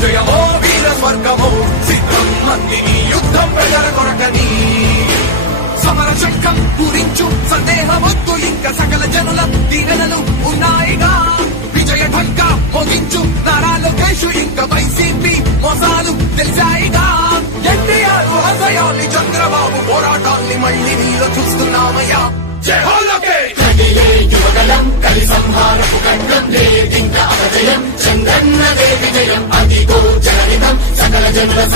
విజయమో వీర స్వర్గమో సిద్ధం మందిని యుద్ధం ప్రజల కొరకని సమర శంఖం పూరించు సందేహమొద్దు ఇంకా సకల జనుల దీవెనలు ఉన్నాయిగా విజయ ఢంక మోగించు నారా లోకేష్ ఇంకా వైసీపీ మోసాలు తెలిసాయిగా ఎన్టీఆర్ హృదయాన్ని చంద్రబాబు పోరాటాన్ని మళ్ళీ నీలో చూస్తున్నామయ్యా జై హో లోకేష్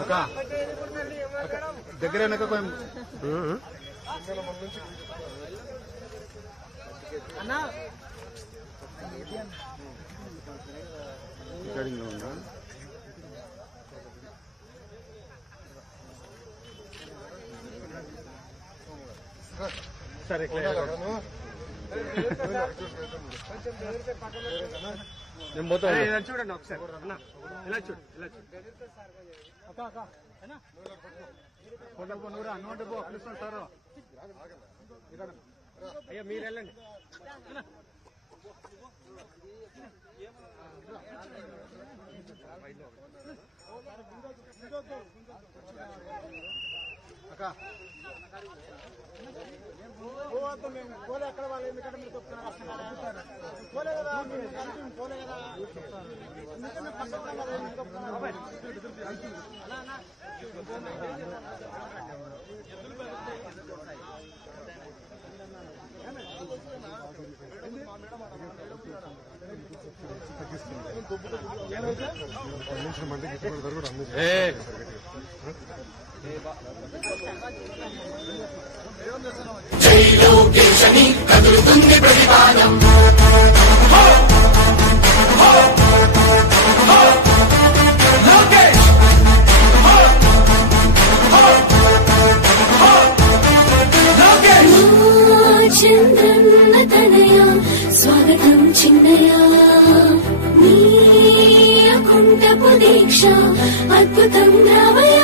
అక్క దగ్గర వెనక సరే నేను పోతా. చూడండి ఒకసారి. ఇలా చూడు ఇలా చూడు. ఫోటో కొనుగోలు అన్నమాట పో పిలుస్తాను సార్. అయ్యా మీరు వెళ్ళండి. అక్క పోవద్దు మేము. పోలే ఎక్కడ వాళ్ళు? ఎందుకంటే మీరు చెప్తున్నారు అసలు పోలే కదా మీరు. కలిసి పోలే కదా. ఎందుకంటే పక్కన ఉన్నాం కదా ఎందుకు చెప్తున్నారు? లోకేష్ కదులుతుంది ప్రతిపాదం. తనయ స్వాగతం చిన్నయ. దీక్ష అద్భుతం రావయ